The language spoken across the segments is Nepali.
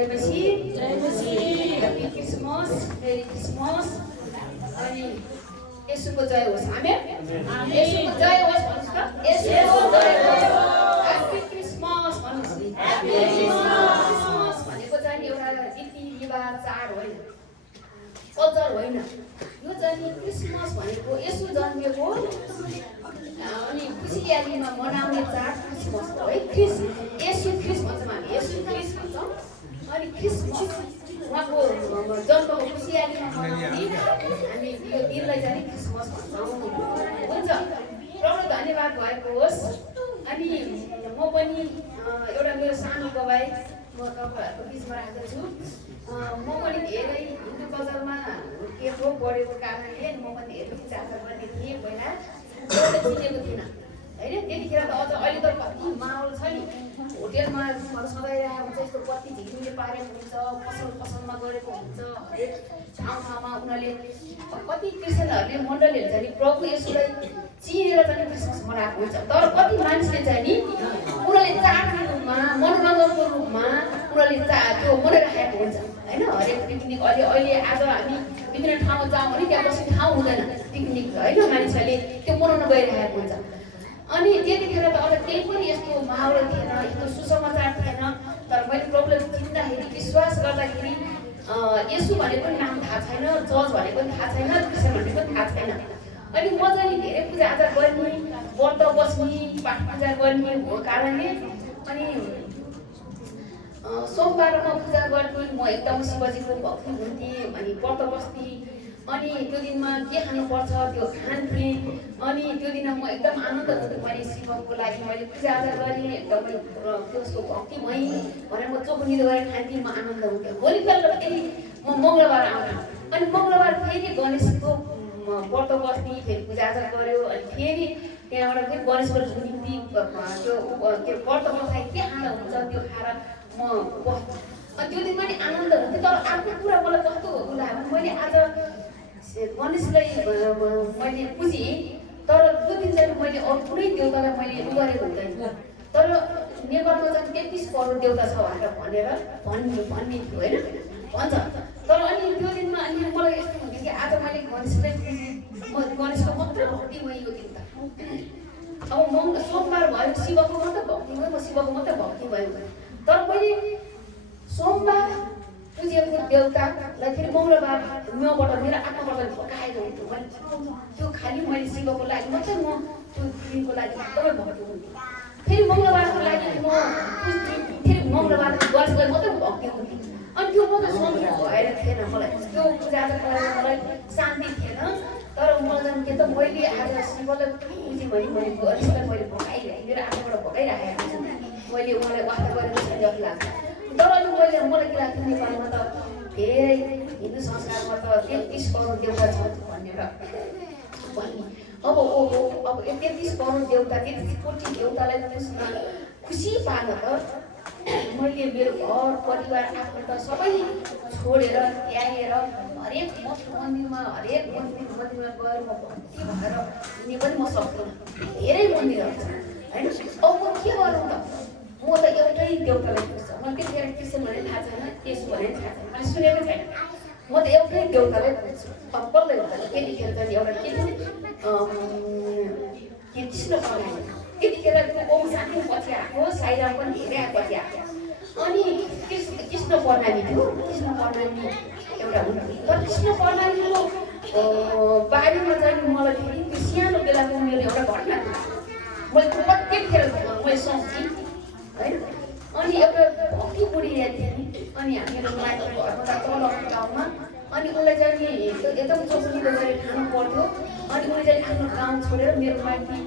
जय मसी ह्यापी क्रिसमस मेरी क्रिसमस अनि येशूको जय होस् आमेन येशूको जय होस् भन्नुस् त येशूको जय होस् ह्यापी क्रिसमस भन्नुस् नि ह्यापी क्रिसमस भनेको चाहिँ एउटा रीतिरिवाज चाड होइन कल्चर होइन यो चाहिँ क्रिसमस भनेको येशू जन्मेको अनि खुसियालीमा मनाउने चाड क्रिसमस हो है येशू ख्रिस्ट भन्छौँ हामी येशू ख्रिस्ट भन्छौँ अनि क्रिसमस उहाँको जन्मको खुसियालीमा मनाउने हामी यो दिनलाई चाहिँ क्रिसमस भन्छौँ हुन्छ प्रभु धन्यवाद भएको होस् अनि म पनि एउटा मेरो सानो गवाई म तपाईँहरूको बिचमा राख्दछु म पनि धेरै हिन्दू कल्चरमा हुर्किएको बढेको कारणले म पनि धेरै जात्रा गर्ने थिएँ पहिला चिनेको थिइनँ होइन त्यतिखेर त अझ अहिले त कति माहौल छ नि होटेलमा रुमहरू सजाइरहेको हुन्छ यस्तो कति झिलिमिली पारेको हुन्छ पसलमा गरेको हुन्छ हरेक ठाउँमा उनीहरूले कति क्रिस्चियनहरूले मण्डलीहरू चाहिँ नि प्रभु येशूलाई चिनेर चाहिँ क्रिसमस मनाएको हुन्छ तर कति मान्छेले चाहिँ नि उनीहरूले चाडको रूपमा मनोरञ्जनको रूपमा उनीहरूले त्यो मनाइराखेको हुन्छ होइन हरेक पिकनिक अहिले आज हामी विभिन्न ठाउँमा जाउँ भने त्यहाँ बस्ने ठाउँ हुँदैन पिकनिक होइन मानिसहरूले त्यो मनाउन गइरहेको हुन्छ अनि त्यतिखेर त अझ केही पनि यस्तो माहौल थिएन यस्तो सुसमाचार थिएन तर मैले प्रभुलाई चिन्दाखेरि विश्वास गर्दाखेरि येशू भनेको पनि नाम थाहा छैन जज भनेको पनि थाहा छैन क्रिस्चियन भनेको पनि थाहा छैन अनि म चाहिँ धेरै पूजाआजा गर्ने व्रत बस्ने पाठ पूजा गर्ने हो कारणले अनि सोमबारमा पूजा गर्ने म एकदम शिवजीको भक्ति हुन्थेँ अनि व्रत बस्थेँ अनि त्यो दिनमा के खानुपर्छ त्यो खान्थेँ अनि त्यो दिन म एकदम आनन्द हुन्थेँ मैले शिवको लागि मैले पूजाआजा गरेँ एकदमै त्यसको भक्ति भएँ भनेर म चोखनिदो गरेर खान्थेँ म आनन्द हुन्थेँ भोलिपल्ट फेरि म मङ्गलबार आउँथेँ अनि मङ्गलबार फेरि गणेशको व्रत बस्ने फेरि पूजाआजा गऱ्यो अनि फेरि त्यहाँबाट फेरि गणेशको निम्ति त्यो व्रत बसाइ के खाँदा हुन्छ त्यो खाएर म बस्थेँ अनि त्यो दिन पनि आनन्द हुन्थ्यो तर अर्को कुरा मलाई कस्तो लाग्यो मैले आज गणेशलाई मैले बुझेँ तर त्यो दिन चाहिँ मैले अरू कुनै देउतालाई मैले गरेको हुँदैन तर नेपालमा चाहिँ 33 करोड देउता छ भनेर भन्ने थियो होइन भन्छ तर अनि त्यो दिनमा अनि मलाई यस्तो हुन्थ्यो कि आज मैले गणेशलाई म गणेशको मात्रै भक्ति भयो यो दिन त अब सोमबार भयो शिवको मात्रै भक्ति भयो म शिवको मात्रै भक्ति भयो तर मैले सोमबार पूजेको देउतालाई फेरि मङ्गलबार मबाट मेरो आत्माबाट भकाएको हुन्थ्यो मैले त्यो खालि मैले शिवको लागि मात्रै म त्यो दिनको लागि एकदमै भक्ति हुन्थेँ फेरि मङ्गलबारको लागि म फेरि मङ्गलबार गणेशलाई मात्रै भक्ति हुन्थेँ अनि त्यो मात्रै सम्झ भएर थिएन मलाई त्यो पूजाआजा गरेर मलाई शान्ति थिएन तर मलाई चाहिँ के त मैले आज शिवलाई पुजेँ भने मैले गणेशलाई मैले भगाइरहेँ मेरो आत्माबाट भगाइराखेको छु मैले उहाँलाई वास्ता गरेको छैन जस्तो लाग्छ तर अनि मलाई के लाग्थ्यो नेपालमा त धेरै हिन्दू संस्कारमा त 33 करोड देउता छ भनेर भन्ने अब 33 करोड देउता 33 कोटी देउतालाई खुसी पार्न त मैले मेरो घर परिवार आफन्त सबै छोडेर त्यागेर हरेक मन्दिरमा गएर म भक्ति भएर हिँड्ने पनि म सक्दिनँ धेरै मन्दिरहरू छ होइन अब म के गरौँ त म त एउटै देउतालाई पुज्छ मलाई त्यतिखेर क्रिस्चियन भने थाहा छैन येशू भने थाहा छैन मैले सुनेको छैन म त एउटै देउतालाई पुज्छु अब कसलाई हुन्छ त्यतिखेर चाहिँ एउटा के थियो कृष्ण पौर्णिमा त्यतिखेर त्यो ओम शान्ति पछि आएको साईराम पनि धेरै पछि आएको अनि कृष्ण पौर्णिमा थियो कृष्ण पौर्णिमा एउटा हुन्थ्यो तर कृष्ण पौर्णिमाको बारेमा चाहिँ मलाई फेरि त्यो सानो बेलाको मेरो एउटा घटना थियो मैले त्यतिखेर मैले सोच्थेँ होइन अनि एउटा भक्ति बुढी थिएँ अनि हामीहरू माइती घरमा तल गाउँमा अनि उसलाई चाहिँ एकदम चोखनिदो गरेर खानु पर्थ्यो अनि उसले चाहिँ आफ्नो गाउँ छोडेर मेरो माइती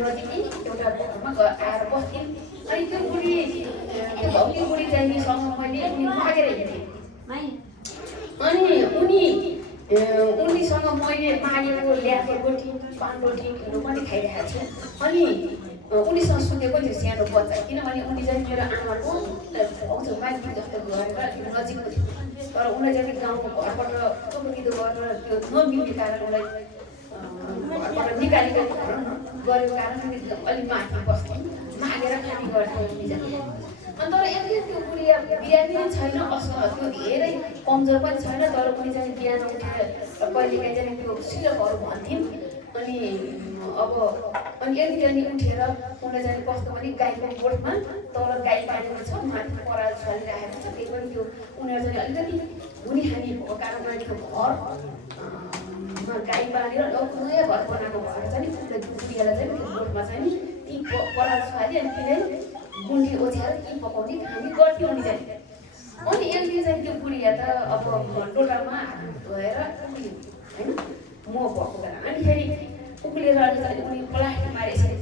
नजिकै एउटा घरमा आएर बस्थेँ अनि त्यो बुढी त्यो भक्ति बुढी चाहिँ सँग मैले मागेर हिँडेँ अनि उनीसँग मैले मागेको ल्याएको रोटी पान रोटीहरू पनि खाइरहेको छु अनि उनीसँग सुतेको थियो सानो बच्चा किनभने उनी चाहिँ मेरो आमाको माइती जस्तो गरेर नजिकको थियो तर उनलाई चाहिँ गाउँको घरबाट चोखनिदो गरेर त्यो नमिल्ने कारण उसलाई घरबाट निकालेको गरेको कारण अलिक माथि बस्थेँ मागेर खाने गर्थ्यो उनी चाहिँ अनि तर यति त्यो बुढिया बिरामी पनि छैन, त्यो धेरै कमजोर पनि छैन, तर उनी चाहिँ बिहान उठेर कहिलेकाहीँ चाहिँ त्यो सिरपहरू भन्थिन्। अनि यति उठेर उनले चाहिँ कस्तो भने गाईको गोठमा तल गाई पालेको छ, माथि पराल छरिरहेको छ, त्यही पनि त्यो उनीहरू चाहिँ अलिकति हुने खाने भएको कारणले त्यो घरमा गाई बालेर नयाँ घर बनाएको भएर चाहिँ उसले बुढीलाई चाहिँ त्यो गोठमा चाहिँ ती पराल छाली अनि तिनै गुन्डी ओछ्याएर ती पकाउने खाने गर्थ्यो उनी चाहिँ। अनि एक दिन चाहिँ त्यो बुढिया त अब लोटामा हात धोएर होइन म भएको बेला अनि फेरि उक्लेर उनी प्लास्टिक मारे यसरी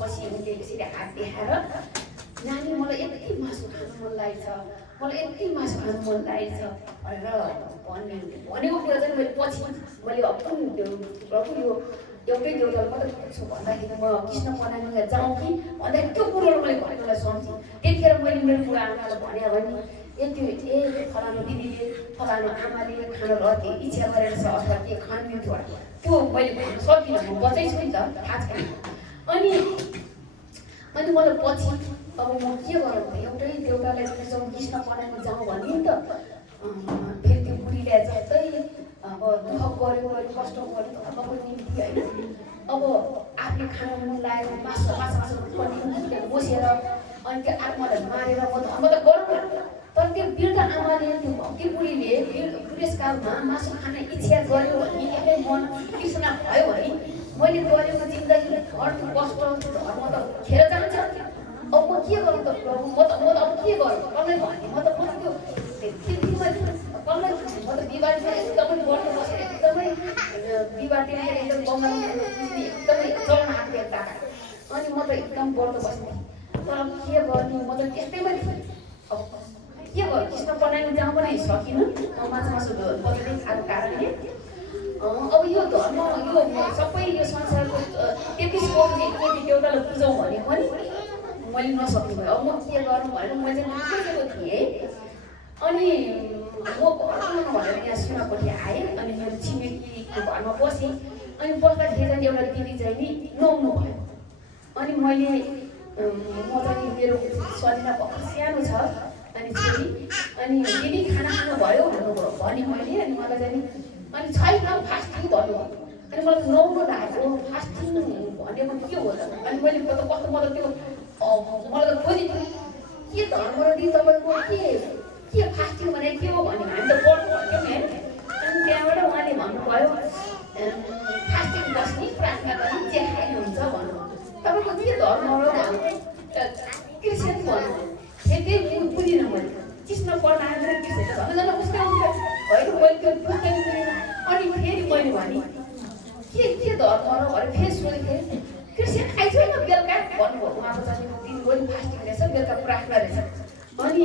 बसी उनले यसरी हात देखाएर नानी मलाई यति मासु खानु मन लागेको छ, मलाई यति मासु खानु मन लागेको छ भनेर भनेको कुरा चाहिँ मैले पछि मैले प्रभु यो एउटै देउतालाई मात्रै पुग्छु भन्दाखेरि म कृष्ण पनामीमा जाउँ कि भन्दाखेरि त्यो कुरोलाई मैले भनेकोलाई सम्झेँ। त्यतिखेर मैले मेरो बुढा आमालाई भने भने फलानु दिदीले फलानु आमाले खानु अति इच्छा गरेर छ अथवा के खानु मिल्थ्यो त्यो मैले भन्न सकिनँ, म बच्चै छु नि त, थाहा छैन। अनि मलाई पछि अब म के गरौँ त, एउटै देउतालाई जाउँ कृष्ण पनामी जाउँ भने नि त फेरि त्यो बुढीले जस्तै अब दुःख गऱ्यो कष्ट गऱ्यो धर्मको निम्ति होइन, अब आफूले खानु मन लागेर मासु पनि बसेर अनि त्यो आत्मालाई मारेर म धर्म त गरौँ, तर त्यो वृद्ध आमाले त्यो भक्ति बुढीले बुढेसकालमा मासु खान इच्छा गर्यो भने एकै मन तृष्णा भयो भने मैले गरेको जिन्दगी घरको कष्ट धर्म त खेर जान्छ। अब म के गरौँ त प्रभु, म त अब के गरौँ कसलाई भने म त त्यो कसलाई म त बिहिबारमा एकदमै गर्नु बसेर एकदमै बिहिबारतिर एकदम बङ्गाली एकदमै चल्न आएको टाढा अनि म त एकदम गर्नु बस्ने, तर के गर्ने म त त्यस्तैमा थिएँ। अब के गर्नु कृष्ण पनामी जाउँ पनि सकिनँ मासु बस्दै खाएको कारणले। अब यो धर्म यो सबै यो संसारको 33 कोटी देउतालाई बुझौँ भने पनि मैले नसक्नु भयो। अब म के गरौँ भनेर म चाहिँ बुझेको थिएँ। अनि म घरमा भनेर यहाँ सुनापट्टि आएँ अनि मेरो छिमेकीको घरमा बसेँ। अनि बस्दाखेरि चाहिँ एउटा दिदी चाहिँ नि नुहाउनु भयो। अनि मैले म चाहिँ मेरो सलिना भर्खर सानो छ अनि छोरी, अनि दिदी खाना खानुभयो भन्नुभयो भने मैले अनि मलाई चाहिँ अनि छैन फास्टिङ भन्नुभयो। अनि मलाई नुहाउनु लागेको फास्टिङ भनेको के हो त, अनि मैले कस्तो मलाई त्यो मलाई त खोजेको के धर्म र दि तपाईँको के फास्टिङ भने के हो भने हामी त पढ्नु भन्थ्यौँ नि होइन। अनि त्यहाँबाट उहाँले भन्नुभयो फास्टिङ बस्ने प्रार्थना गर्ने जे खाइ हुन्छ भन्नुभयो। तपाईँको के धर्म र क्रिस्चियन भन्नु त्यही बुझिनँ मैले कृष्ण पढ्न कृष्ण भन्नु उसले होइन मैले त्यो बुझ्दै बुझिनँ। अनि फेरि मैले भने के धर्म र भनेर फेरि सोधेँ क्रिस्चियन खाइछु न बेलुका भन्नुभयो। उहाँको चाहिँ दिनभरि फास्टिङ रहेछ बेलुका प्रार्थना रहेछ। अनि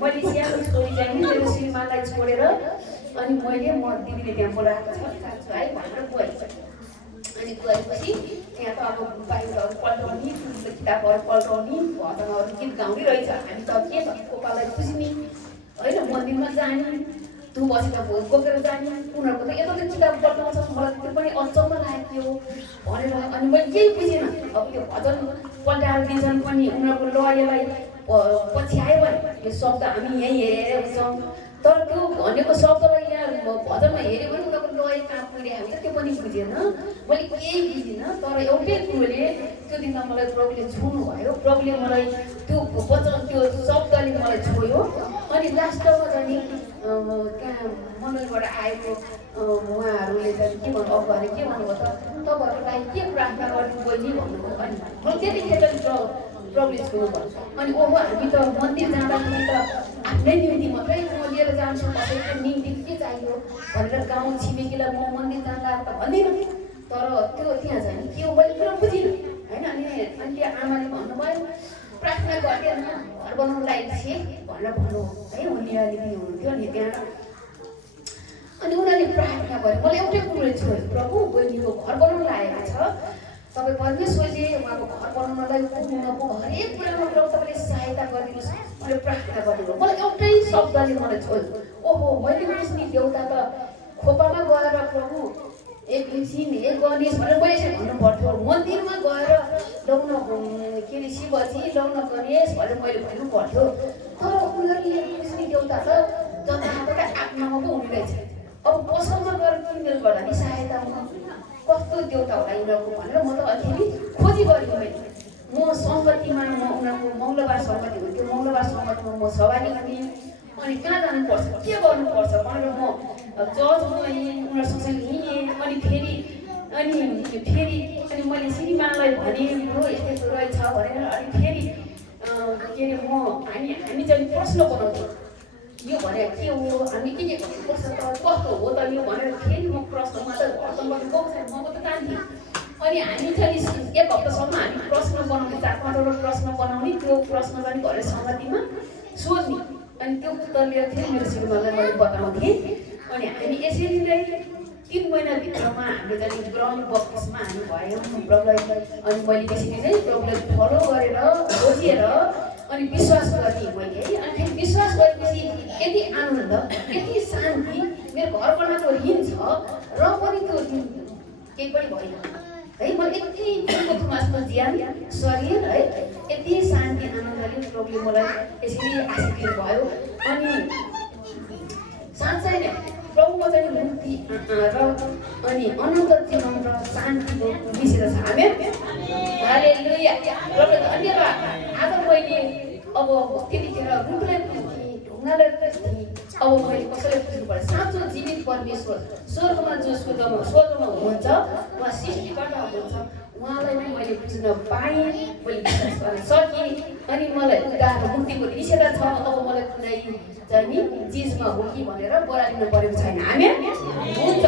मैले सानो छोरी चाहिँ मेरो श्रीमानलाई छोडेर अनि मैले म दिदीले त्यहाँ बोलाएको छ साँच्चो है भनेर गएँ। अनि गएपछि त्यहाँ त अब बाहिरहरू पल्टाउने किताबहरू पल्टाउने भजनहरू गीत गाउने रहेछ। हामी त के त गोपाललाई बुझ्ने होइन, मन्दिरमा जाने तँ बसेर भोज बोकेर जाने, उनीहरूको त यता त किताब पल्टाउँछ, मलाई त्यो पनि अचम्म लाग्यो भनेर। अनि मैले केही बुझिनँ। अब त्यो भजन पल्टाएर दिन्छन् पनि उनीहरूको लयलाई पछि आयो भने यो शब्द हामी यहीँ हेरेर बुझ्छौँ, तर त्यो भनेको शब्दलाई यहाँ भजनमा हेऱ्यो भने उनीहरूको लय कहाँ पुगिरहेको हुन्छ त्यो पनि बुझेन, मैले केही बुझिनँ। तर एउटै कुरोले त्यो दिनमा मलाई प्रभुले छुनु भयो। प्रभुले मलाई त्यो वचन त्यो शब्दले मलाई छोयो। अनि लास्टमा चाहिँ त्यहाँ मण्डलबाट आएको उहाँहरूले चाहिँ के भन्नु अगुवाले के भन्नुभयो त तपाईँहरूलाई के प्रार्थना गर्नु बहिनी भन्नुभयो। अनि मैले त्यतिखेर प्रभुले छुनु भयो। अनि ओहो हामी त मन्दिर जाँदाखेरि त आफ्नै निम्ति मात्रै म लिएर जान्छु, कसैको निम्ति के चाहियो भनेर गाउँ छिमेकीलाई म मन्दिर जाँदा त भन्दिनँ। तर त्यो त्यहाँ चाहिँ के हो मैले पुरा बुझिनँ होइन। अनि त्यो आमाले भन्नुभयो प्रार्थना गरेर घर बनाउनु लागेको थिएँ भनेर भन्नु है, उनले अलिकति हुनुहुन्थ्यो नि त्यहाँ। अनि उनीहरूले प्रार्थना गरे। मलाई एउटै कुरो छोयो प्रभु बहिनीको घर बनाउनु लागेको छ, तपाईँ परमेश्वरले उहाँको घर बनाउनलाई पुग्नुको हरेक कुरामा प्रभु तपाईँले सहायता गरिदिनुहोस् मैले प्रार्थना गरिदिनु। मलाई एउटै शब्दले मलाई छोयो। ओहो मैले बुझ्ने देउता त खोपामा गएर प्रभु एक एकछिन हे गणेश भनेर मैले यसरी भन्नु पर्थ्यो। मन्दिरमा गएर लौन के अरे शिवजी लौन गणेश भनेर मैले भन्नु पर्थ्यो। तर उनीहरूले देउता त जताततै आत्मामा पो हुने रहेछ। अब पसलमा गएर किनमेल गर्दा नि सहायता कस्तो देउता होला यिनीहरूको भनेर म त अलिअलि खोजी गरेँ मैले। म सङ्गतिमा म उनीहरूको मङ्गलबार सङ्गति हुन्थ्यो, मङ्गलबार सङ्गतिमा म सहभागी हुने। अनि कहाँ जानुपर्छ के गर्नुपर्छ भनेर म चर्च गएँ, उनीहरू सँगसँगै हिँडेँ। अनि मैले श्रीमानलाई भनेँ ब्रो यस्तो यस्तो रहेछ भनेर। अनि फेरि के अरे हामी चाहिँ प्रश्न बनाउँथ्यौँ यो भने के हो, हामी के गर्नुपर्छ त, कस्तो हो त यो भनेर फेरि म प्रश्नमा त अर्थन गर्नु गएको छैन, म त जान्थेँ। अनि हामी चाहिँ 1 हप्तासम्म हामी प्रश्न बनाउने 4-5वटा प्रश्न बनाउने, त्यो प्रश्न चाहिँ घरे सङ्गतिमा सोध्ने। अनि त्यो उत्तर लिएर फेरि मेरो श्रीमानलाई मैले बताउँथेँ। अनि हामी यसरी नै 3 महिनाभित्रमा हामीले चाहिँ ग्राउन्ड बक्समा हामी भयौँ प्रभुलाई। अनि मैले त्यसरी नै प्रभुलाई फलो गरेर खोजेर अनि विश्वास गरेँ मैले है। अनि फेरि विश्वास गरेपछि यति आनन्द, यति शान्ति, मेरो घरबाट त्यो ऋण छ र पनि त्यो ऋण केही पनि भएन है। मलाई यति थुमासमा ज्यान शरीर है, यति शान्ति आनन्दले प्रभुले मलाई यसरी आशिष दिनुभयो। अनि साँच्चै नै प्रभुको चाहिँ मुक्ति र अनि अनन्त जीवन र शान्तिको विषय छ। आमेन, हालेलुया, प्रभुले धन्यवाद। आज मैले अब त्यतिखेर रुखलाई पुज्थेँ, ढुङ्गालाई पुज्थेँ, अब मैले कसैलाई पुज्नु पर्यो। साँचो जीवित परमेश्वर स्वर्गमा जो स्वर्गमा हुनुहुन्छ, उहाँ सृष्टिकर्ता हुनुहुन्छ, उहाँलाई नै मैले बुझ्न पाएँ, मैले विश्वास गर्न सकेँ। अनि मलाई उद्धार मुक्तिको निषेधा छ। अब मलाई कुनै चाहिँ नि चिजमा हो कि भनेर बोलाइनु परेको छैन। आमेन, हुन्छ।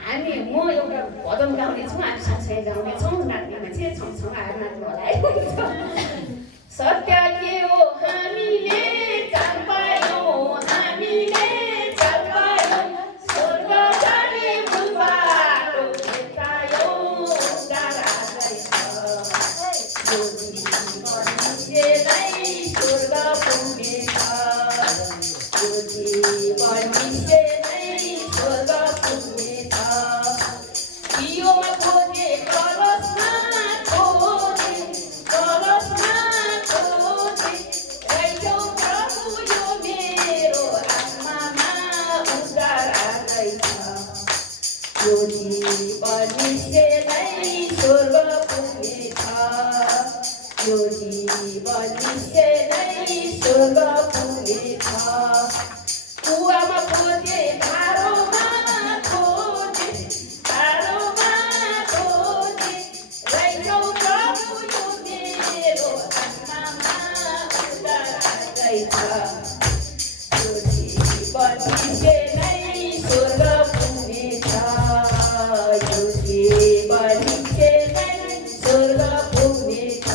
हामी म एउटा भजन गाउने छौँ, हामी सँगसँगै गाउने छौँ, नाच्ने मान्छे सँगसँगै आएर नाच्नु होला है। सत्य के हो हामीले चाल पायौँ, हामीले चाल पायौँ, स्वर्ग जाने मूल बाटो भेटायौँ, उद्धार आजै छ। यो जीवन निश्चय स्वर्ग पुग्नेछ, यो जीवन निश्चय स्वर्ग पुग्नेछ। दियोमा खोजे कलशमा खोजे, कलशमा खोजे, रहेछौ प्रभु यो मेरो आत्मामा, उद्धार आजै छ। यो जीवन निश्चय स्वर्ग पुग्नेछ, यो जीवन निश्चय स्वर्ग पुग्नेछ। कुवामा खोजे, धारोमा खोजे, धारोमा खोजे, रहेछौ प्रभु यो मेरो आत्मामा, उद्धार आजै छ। यो जीवन निश्चय स्वर्ग पुग्नेछ, यो जीवन निश्चय स्वर्ग पुग्नेछ।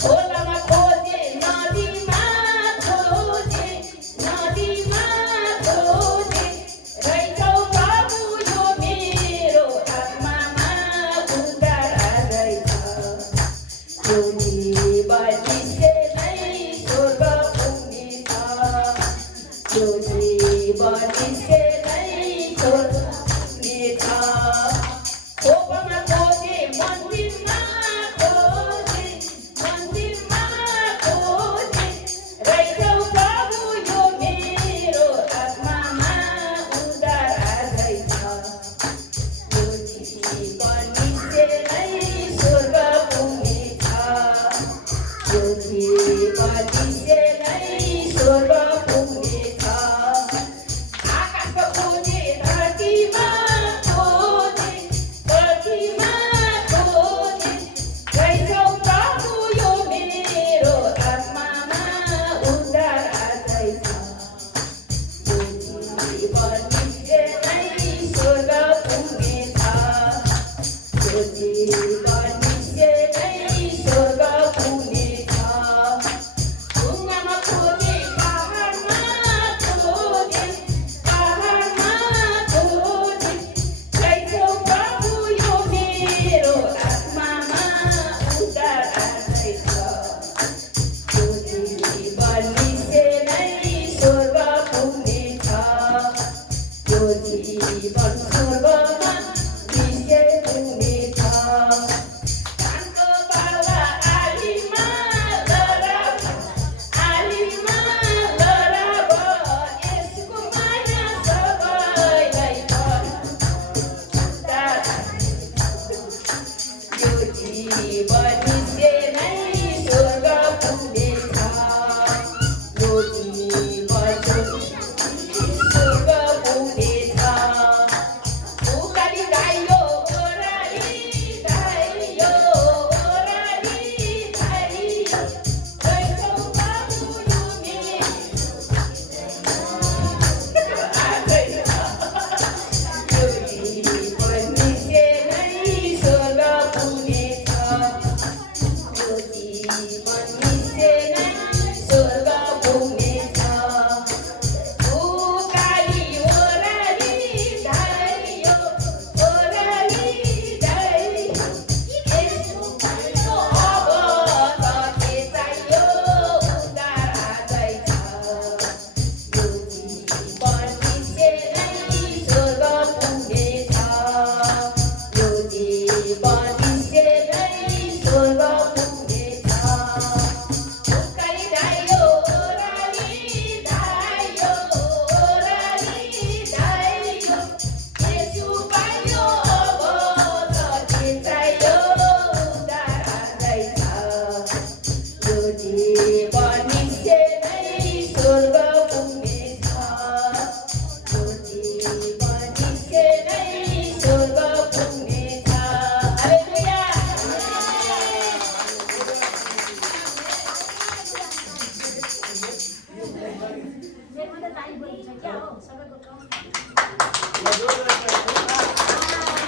खोलामा खोजे, नदीमा खोजे, नदीमा खोजे, रहेछौ प्रभु यो मेरो आत्मामा, उद्धार आजै छ। यो जीवन निश्चय स्वर्ग पुग्नेछ, यो जीवन निश्चय स्वर्ग पुग्नेछ। खोपमा खोजे, मन्दिरमा खोजे, मन्दिरमा खोजे, रहेछौ प्रभु यो मेरो आत्मामा, उद्धार आजै छ। यो जीवन निश्चय स्वर्ग पुग्नेछ, यो जीवन निश्चय स्वर्ग